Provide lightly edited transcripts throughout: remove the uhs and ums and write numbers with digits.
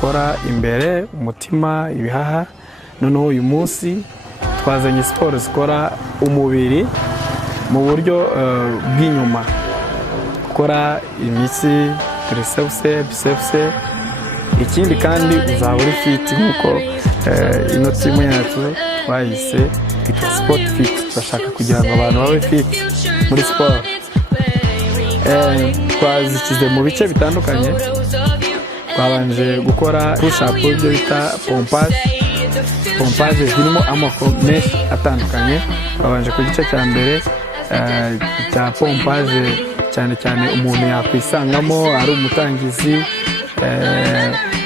zikora imbere, umutima, ibihaha. Noneho uyu munsi twazanye siporo zikora umubiri mu buryo bw'inyuma, gukora imitsi, triceps, biceps. Ikindi kandi uzaba uri fit nk'uko ino timu yacu twayise sport fit. Turashaka kugira ngo abantu babe fit muri siporo. Twazishyize mu bice bitandukanye. Twabanje gukora push up, ibyo bita pompage zirimo amoko menshi atandukanye. Twabanje ku gice cya mbere cya pompage cyane cyane umuntu yakwisangamo ari umutangizi,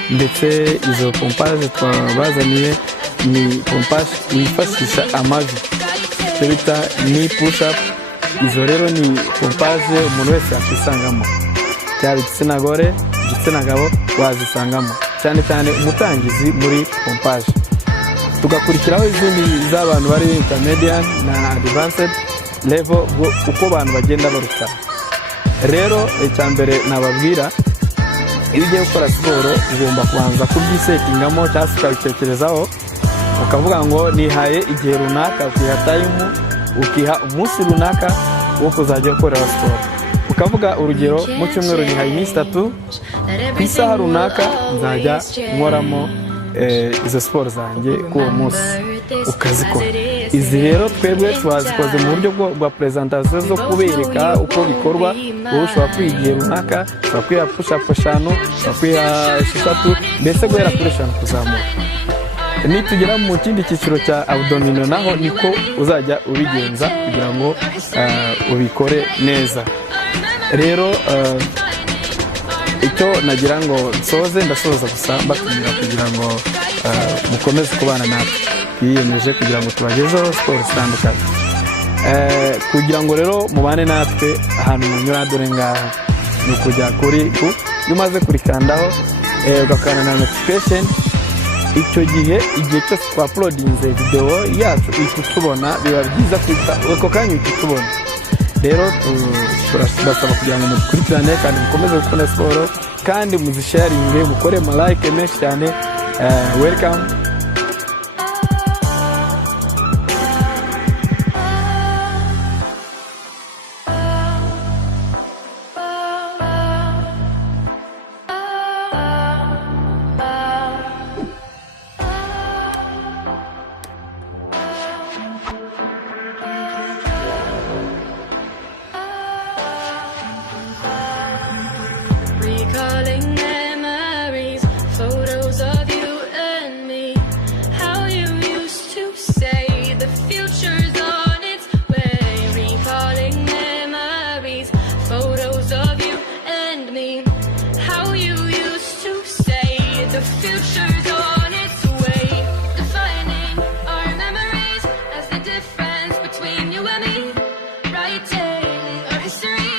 ndetse izo pompage twabazaniye ni pompage wifashisha amavi, icyo bita ni push up. Izo rero ni pompage umuntu wese yakwisangamo, cyaba igitsina gore, igitsina gabo wazisangamo, cyane cyane umutangizi muri pompage. Tugakurikiraho izindi z'abantu bari intermediate na advanced level, uko abantu bagenda baruta. Rero icyambere nababwira, iyo ugiye gukora siporo ugomba kubanza kubyisetingamo cyangwa se ukabitekerezaho, ukavuga ngo nihaye igihe runaka, ukiha time, ukiha umunsi runaka wo kuzajya gukorera siporo. Ukavuga urugero, mu cyumweru nihaye iminsi 3, ku isaha runaka nzajya nkoramo izo siporo zanjye k'uwo munsi, ukazikora. Izi rero twebwe twazikoze mu buryo bwa presentation zo kubereka uko bikorwa. Wowe ushobora kwiha igihe runaka, ushobora kwiha push up 5, ushobora kwiha 6, mbese guhera kuri 5 kuzamuka. Nitugera mu kindi cyiciro cya abdominal, naho niko uzajya ubigenza kugira ngo ubikore neza. Rero icyo nagira ngo ndasoza gusa batumira kugira ngo mukomeze kubana natwe. Twiyemeje kugira ngo tubagezeho siporo zitandukanye, kugira ngo rero mubane natwe ahantu munyura. Dore ngaha ni ukujya kuri iyo umaze kurikandaho ugakanda na notification. Icyo gihe cyose twaplodinze video yacu itutubona, biba byiza kwita uko kanya itutubona. Rero turasaba kugira ngo mukurikirane kandi mukomeze gukora siporo, kandi muzisharinge, mukore like menshi cyane. Welcome. Recalling memories, photos of you and me. How you used to say the future's on its way. Recalling memories, photos of you and me. How you used to say the future's on its way. Defining our memories as the difference between you and me. Writing our history.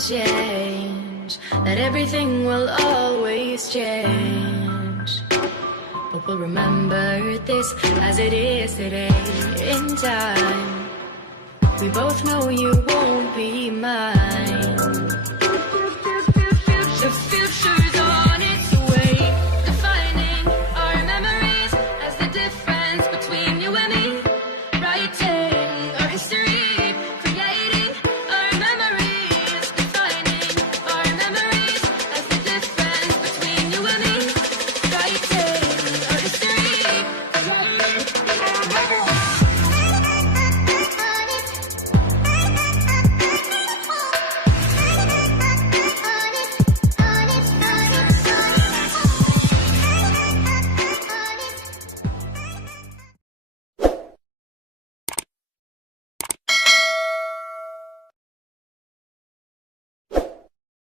Change, that everything will always change, but we'll remember this as it is today in time. We both know you won't be mine. The future's